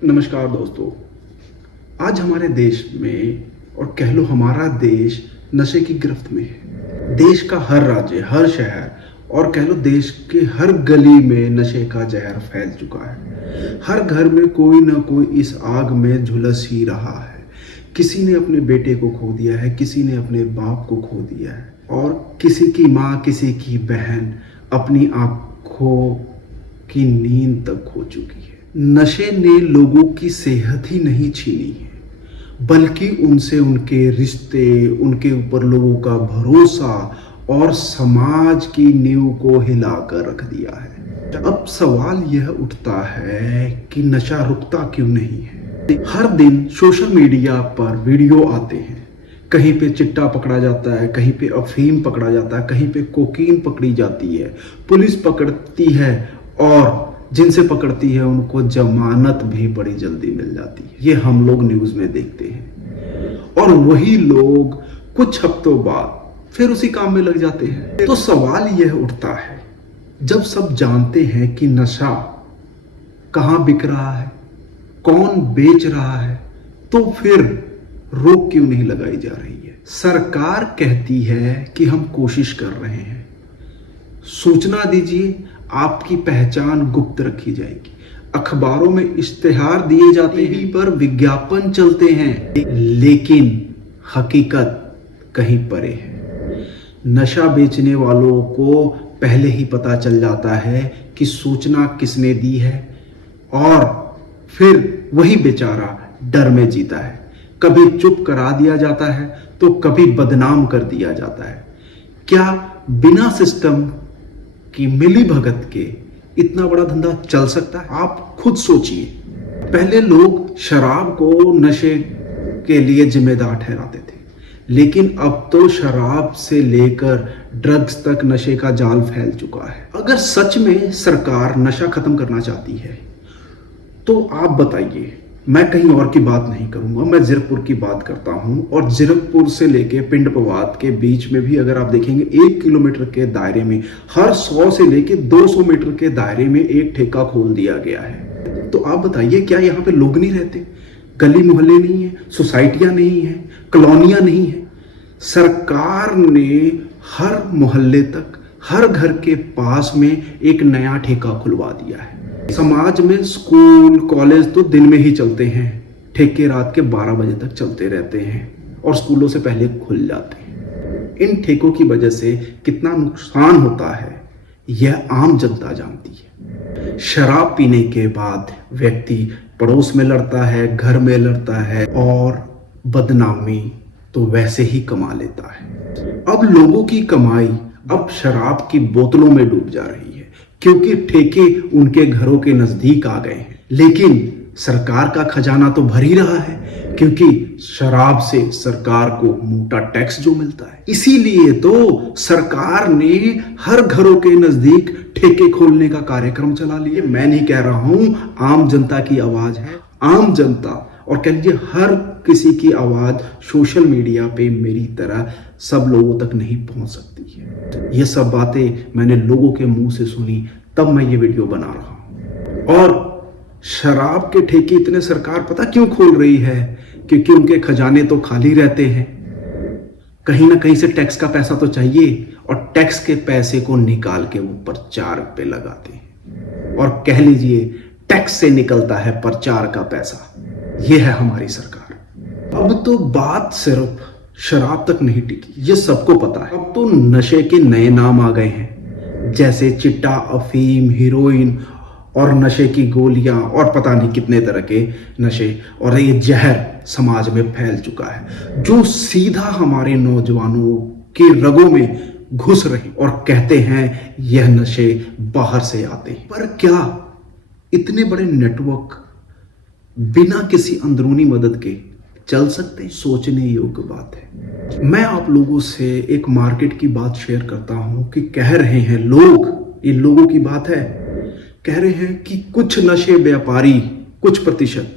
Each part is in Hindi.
नमस्कार दोस्तों। आज हमारे देश में और कह लो हमारा देश नशे की गिरफ्त में है। देश का हर राज्य, हर शहर और कह लो देश के हर गली में नशे का जहर फैल चुका है। हर घर में कोई ना कोई इस आग में झुलस ही रहा है। किसी ने अपने बेटे को खो दिया है, किसी ने अपने बाप को खो दिया है और किसी की माँ, किसी की बहन अपनी आंखों की नींद तक खो चुकी है। नशे ने लोगों की सेहत ही नहीं छीनी है, बल्कि उनसे उनके रिश्ते, उनके ऊपर लोगों का भरोसा और समाज की नींव को हिलाकर रख दिया है। अब सवाल यह उठता है कि नशा रुकता क्यों नहीं है। हर दिन सोशल मीडिया पर वीडियो आते हैं, कहीं पे चिट्टा पकड़ा जाता है, कहीं पे अफीम पकड़ा जाता है, कहीं पे कोकीन पकड़ी जाती है, पुलिस पकड़ती है और जिनसे पकड़ती है उनको जमानत भी बड़ी जल्दी मिल जाती है। ये हम लोग न्यूज़ में देखते हैं और वही लोग कुछ हफ्तों बाद फिर उसी काम में लग जाते हैं। तो सवाल यह उठता है, जब सब जानते हैं कि नशा कहाँ बिक रहा है, कौन बेच रहा है, तो फिर रोक क्यों नहीं लगाई जा रही है। सरकार कहती है कि हम कोशिश कर रहे हैं, सूचना दीजिए, आपकी पहचान गुप्त रखी जाएगी। अखबारों में इश्तिहार दिए जाते हैं, पर विज्ञापन चलते हैं, लेकिन हकीकत कहीं परे है। नशा बेचने वालों को पहले ही पता चल जाता है कि सूचना किसने दी है और फिर वही बेचारा डर में जीता है। कभी चुप करा दिया जाता है तो कभी बदनाम कर दिया जाता है। क्या बिना सिस्टम कि मिली भगत के इतना बड़ा धंधा चल सकता है? आप खुद सोचिए। पहले लोग शराब को नशे के लिए जिम्मेदार ठहराते थे, लेकिन अब तो शराब से लेकर ड्रग्स तक नशे का जाल फैल चुका है। अगर सच में सरकार नशा खत्म करना चाहती है तो आप बताइए। मैं कहीं और की बात नहीं करूंगा, मैं जीरकपुर की बात करता हूं और जीरकपुर से लेके पिंड पवात के बीच में भी अगर आप देखेंगे 1 किलोमीटर के दायरे में हर 100 से लेके 200 मीटर के दायरे में एक ठेका खोल दिया गया है। तो आप बताइए, क्या यहाँ पे लोग नहीं रहते? गली मोहल्ले नहीं है, सोसाइटियां नहीं है, कॉलोनियां नहीं है? सरकार ने हर मोहल्ले तक, हर घर के पास में एक नया ठेका खुलवा दिया है। समाज में स्कूल कॉलेज तो दिन में ही चलते हैं, ठेके रात के 12 बजे तक चलते रहते हैं और स्कूलों से पहले खुल जाते हैं। इन ठेकों की वजह से कितना नुकसान होता है यह आम जनता जानती है। शराब पीने के बाद व्यक्ति पड़ोस में लड़ता है, घर में लड़ता है और बदनामी तो वैसे ही कमा लेता है। अब लोगों की कमाई अब शराब की बोतलों में डूब जा रही है, क्योंकि ठेके उनके घरों के नजदीक आ गए हैं। लेकिन सरकार का खजाना तो भर ही रहा है, क्योंकि शराब से सरकार को मोटा टैक्स जो मिलता है। इसीलिए तो सरकार ने हर घरों के नजदीक ठेके खोलने का कार्यक्रम चला लिया। मैं नहीं कह रहा हूं, आम जनता की आवाज है। आम जनता और कह लीजिए हर किसी की आवाज सोशल मीडिया पे मेरी तरह सब लोगों तक नहीं पहुंच सकती है। ये सब बातें मैंने लोगों के मुंह से सुनी, तब मैं ये वीडियो बना रहा हूं। और शराब के ठेके इतने सरकार पता क्यों खोल रही है? क्योंकि उनके खजाने तो खाली रहते हैं, कहीं ना कहीं से टैक्स का पैसा तो चाहिए और टैक्स के पैसे को निकाल के वो प्रचार पे लगाते हैं और कह लीजिए टैक्स से निकलता है प्रचार का पैसा। ये है हमारी सरकार। अब तो बात सिर्फ शराब तक नहीं टिकी, ये सबको पता है। अब तो नशे के नए नाम आ गए हैं, जैसे चिट्टा, अफीम, हीरोइन और नशे की गोलियां और पता नहीं कितने तरह के नशे। और ये जहर समाज में फैल चुका है, जो सीधा हमारे नौजवानों के रगों में घुस रहे और कहते हैं यह नशे बाहर से आते हैं। पर क्या इतने बड़े नेटवर्क बिना किसी अंदरूनी मदद के चल सकते? सोचने योग्य बात है। मैं आप लोगों से एक मार्केट की बात शेयर करता हूं कि कह रहे हैं लोग, ये लोगों की बात है, कह रहे हैं कि कुछ नशे व्यापारी, कुछ प्रतिशत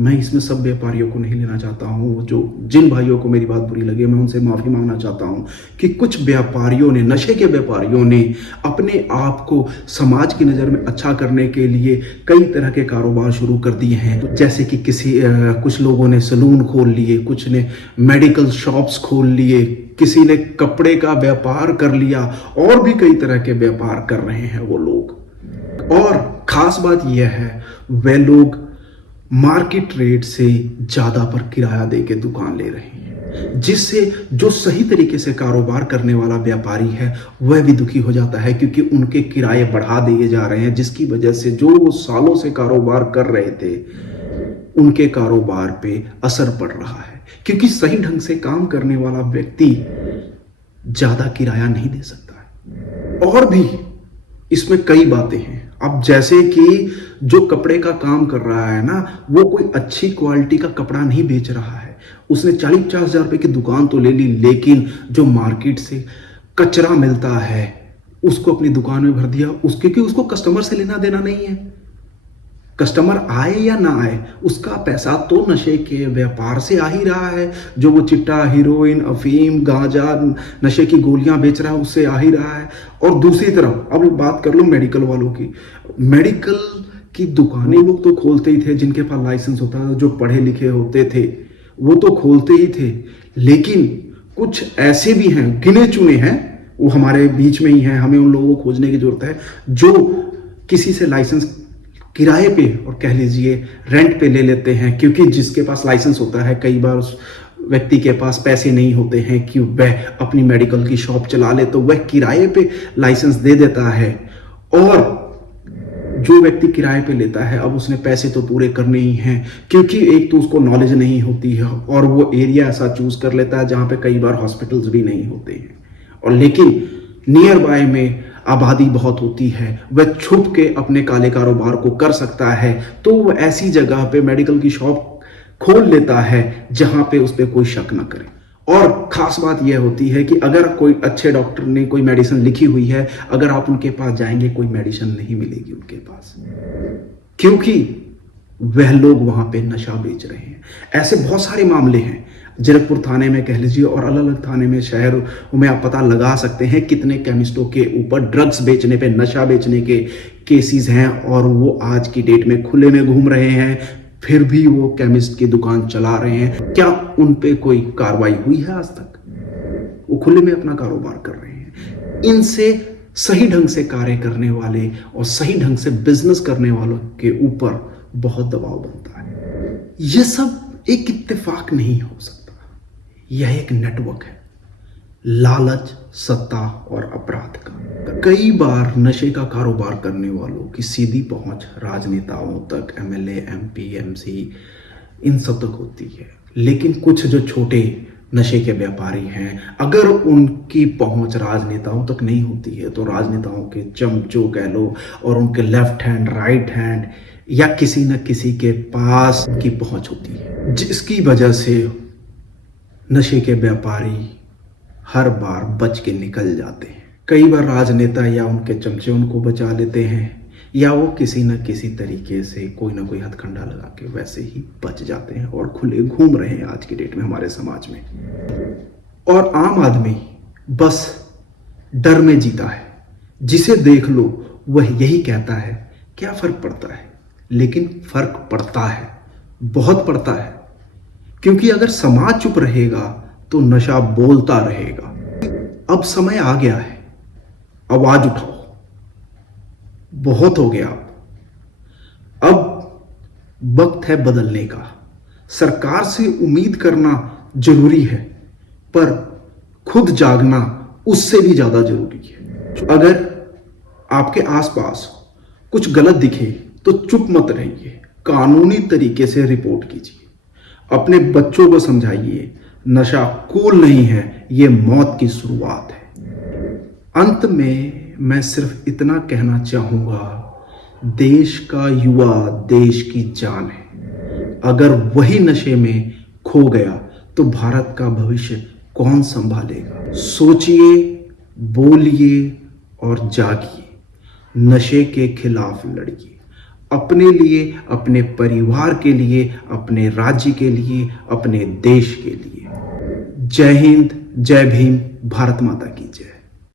मैं इसमें सब व्यापारियों को नहीं लेना चाहता हूँ, जो जिन भाइयों को मेरी बात बुरी लगे मैं उनसे माफ़ी मांगना चाहता हूँ कि कुछ व्यापारियों ने, नशे के व्यापारियों ने अपने आप को समाज की नज़र में अच्छा करने के लिए कई तरह के कारोबार शुरू कर दिए हैं। जैसे कि कुछ लोगों ने सलून खोल लिए, कुछ ने मेडिकल शॉप्स खोल लिए, किसी ने कपड़े का व्यापार कर लिया और भी कई तरह के व्यापार कर रहे हैं वो लोग। और खास बात यह है, वे लोग मार्केट रेट से ज्यादा पर किराया देके दुकान ले रहे हैं, जिससे जो सही तरीके से कारोबार करने वाला व्यापारी है वह भी दुखी हो जाता है, क्योंकि उनके किराए बढ़ा दिए जा रहे हैं, जिसकी वजह से जो वो सालों से कारोबार कर रहे थे उनके कारोबार पे असर पड़ रहा है, क्योंकि सही ढंग से काम करने वाला व्यक्ति ज्यादा किराया नहीं दे सकता है। और भी इसमें कई बातें हैं। अब जैसे कि जो कपड़े का काम कर रहा है ना, वो कोई अच्छी क्वालिटी का कपड़ा नहीं बेच रहा है, उसने 40-50 हजार रुपए की दुकान तो ले ली, लेकिन जो मार्केट से कचरा मिलता है उसको अपनी दुकान में भर दिया, उसके कि उसको कस्टमर से लेना देना नहीं है। कस्टमर आए या ना आए, उसका पैसा तो नशे के व्यापार से आ ही रहा है। जो वो चिट्टा, हीरोइन, अफीम, गांजा, नशे की गोलियां बेच रहा है उससे आ ही रहा है। और दूसरी तरफ अब बात कर लो मेडिकल वालों की। मेडिकल की दुकानें लोग तो खोलते ही थे, जिनके पास लाइसेंस होता था, जो पढ़े लिखे होते थे वो तो खोलते ही थे, लेकिन कुछ ऐसे भी हैं, गिने चुने हैं, वो हमारे बीच में ही हैं, हमें उन लोगों को खोजने की जरूरत है, जो किसी से लाइसेंस किराए पे और कह लीजिए रेंट पे ले लेते हैं, क्योंकि जिसके पास लाइसेंस होता है, कई बार उस व्यक्ति के पास पैसे नहीं होते हैं कि वह अपनी मेडिकल की शॉप चला ले, तो वह किराए पे लाइसेंस दे देता है। और जो व्यक्ति किराए पे लेता है, अब उसने पैसे तो पूरे करने ही हैं, क्योंकि एक तो उसको नॉलेज नहीं होती है और वो एरिया ऐसा चूज कर लेता है जहां पे कई बार हॉस्पिटल्स भी नहीं होते हैं, और लेकिन नियर बाय में आबादी बहुत होती है, वह छुप के अपने काले कारोबार को कर सकता है, तो वह ऐसी जगह पे मेडिकल की शॉप खोल लेता है जहां पे उस पर कोई शक न करे। और खास बात यह होती है कि अगर कोई अच्छे डॉक्टर ने कोई मेडिसिन लिखी हुई है, अगर आप उनके पास जाएंगे कोई मेडिसिन नहीं मिलेगी उनके पास, क्योंकि वह लोग वहां पे नशा बेच रहे हैं। ऐसे बहुत सारे मामले हैं, जीरकपुर थाने में कह लीजिए और अलग अलग थाने में, शहर में आप पता लगा सकते हैं कितने केमिस्टों के ऊपर ड्रग्स बेचने पे, नशा बेचने के केसेस हैं, और वो आज की डेट में खुले में घूम रहे हैं, फिर भी वो केमिस्ट की दुकान चला रहे हैं। क्या उन पे कोई कार्रवाई हुई है आज तक? वो खुले में अपना कारोबार कर रहे हैं। इनसे सही ढंग से कार्य करने वाले और सही ढंग से बिजनेस करने वालों के ऊपर बहुत दबाव बनता है। यह सब एक इत्तेफाक नहीं हो सकता, यह एक नेटवर्क है, लालच, सत्ता और अपराध का। कई बार नशे का कारोबार करने वालों की सीधी पहुंच राजनेताओं तक, एमएलए, एमपी, एमसी, इन सब तक होती है, लेकिन कुछ जो छोटे नशे के व्यापारी हैं, अगर उनकी पहुंच राजनेताओं तक नहीं होती है तो राजनेताओं के चमचों कह लो और उनके लेफ्ट हैंड, राइट हैंड या किसी न किसी के पास उनकी पहुंच होती है, जिसकी वजह से नशे के व्यापारी हर बार बच के निकल जाते हैं। कई बार राजनेता या उनके चमचे उनको बचा लेते हैं, या वो किसी न किसी तरीके से कोई ना कोई हथकंडा लगा के वैसे ही बच जाते हैं और खुले घूम रहे हैं आज की डेट में हमारे समाज में। और आम आदमी बस डर में जीता है, जिसे देख लो वह यही कहता है क्या फर्क पड़ता है, लेकिन फर्क पड़ता है, बहुत पड़ता है, क्योंकि अगर समाज चुप रहेगा तो नशा बोलता रहेगा। अब समय आ गया है, आवाज उठाओ, बहुत हो गया। अब वक्त है बदलने का। सरकार से उम्मीद करना जरूरी है, पर खुद जागना उससे भी ज्यादा जरूरी है। अगर आपके आसपास कुछ गलत दिखे तो चुप मत रहिए, कानूनी तरीके से रिपोर्ट कीजिए, अपने बच्चों को समझाइए नशा कूल नहीं है, ये मौत की शुरुआत है। अंत में मैं सिर्फ इतना कहना चाहूंगा, देश का युवा देश की जान है। अगर वही नशे में खो गया तो भारत का भविष्य कौन संभालेगा? सोचिए, बोलिए और जागिए, नशे के खिलाफ लड़िए। अपने लिए, अपने परिवार के लिए, अपने राज्य के लिए, अपने देश के लिए। जय हिंद, जय भीम, भारत माता की जय।